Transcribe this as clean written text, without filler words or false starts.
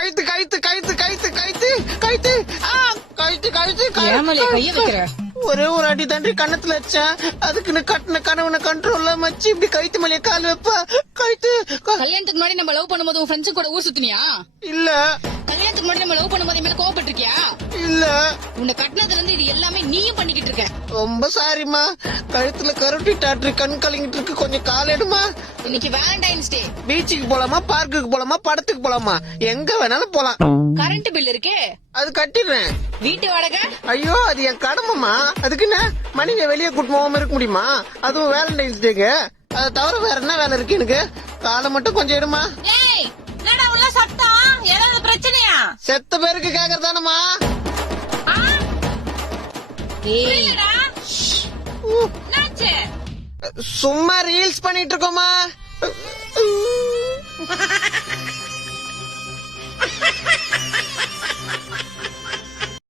கழுத்து கழுத்து கழுத்து கழுத்து கழுத்து கழுத்து கழுத்து கழுத்து ஏமலே கைய வைக்கிற ஒரே ஒரு அடி தாண்டி கண்ணத்துல வச்சேன். அதுக்குன்னு கட்டின கனவுன கண்ட்ரோல்ல மச்சி இப்படி கழுத்து மேலே கால் வைப்பா. கழுத்து கல்யாணத்துக்கு முன்னாடி நம்ம லவ் பண்ணும்போது உன் ஃப்ரெண்ட்ஸ் கூட ஊர் சுத்தினியா? இல்ல. கல்யாணத்துக்கு முன்னாடி நம்ம லவ் பண்ணும்போது மேல கோவப்பட்டிருக்கியா? இல்ல. உன்னை கட்டினதுல இருந்து இது எல்லாமே நீயும் பண்ணிக்கிட்டு இருக்க. ரொம்ப சாரிமா. கழுத்துல கருட்டி டாக்டர் கண் கலங்கிட்டு இருக்கு, கொஞ்சம் கால் எடுமா. இன்னைக்கு வேலண்டைன்ஸ் டே. பீச்சுக்கு போலாமா, பார்க்குக்கு போலாமா, படத்துக்கு போலாமா, எங்க வேணாலும் போலாம். கரண்ட் பில் இருக்கே அது கட்டிடுறேன். வீட்டு வாடகை ஐயோ அது என் கடமைமா. அதுக்கு என்ன மணிங்க வெளியே கூட்டு போகாம இருக்க முடியுமா? அதுவும் வேலண்டைன்ஸ் டேக்கு. அதை தவிர வேற என்ன வேலை இருக்கு எனக்கு? காலை மட்டும் கொஞ்சம் எடுமா. என்னடா உள்ள சத்தம்? ஏதாவது பிரச்சனையா? செத்த பேருக்கு கேக்குறதானமா? என்னாச்சு? சும்மா ரீல்ஸ் பண்ணிட்டு இருக்கோமா.